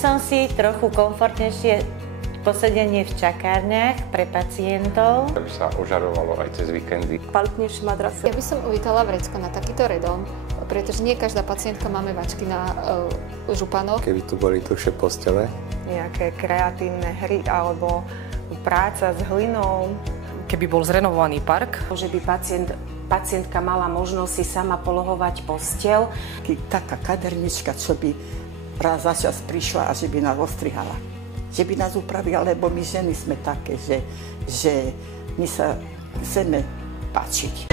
som si trochu komfortnejšie posedenie v čakárniach pre pacientov. Aby sa ožarovalo aj cez víkendy. Kvalitnejšie madrace. Ja by som uvítala vrecko na takýto redom, pretože nie každá pacientka máme vačky na županoch. Keby tu boli tušie postele. Nejaké kreatívne hry alebo práca s hlinou. Keby bol zrenovovaný park. Že by pacientka mala možnosť si sama polohovať posteľ. Taká kadernička, čo by raz za čas prišla a že by nás ostrihala. Že by nás upravila, lebo my ženy sme také, že my sa chceme páčiť.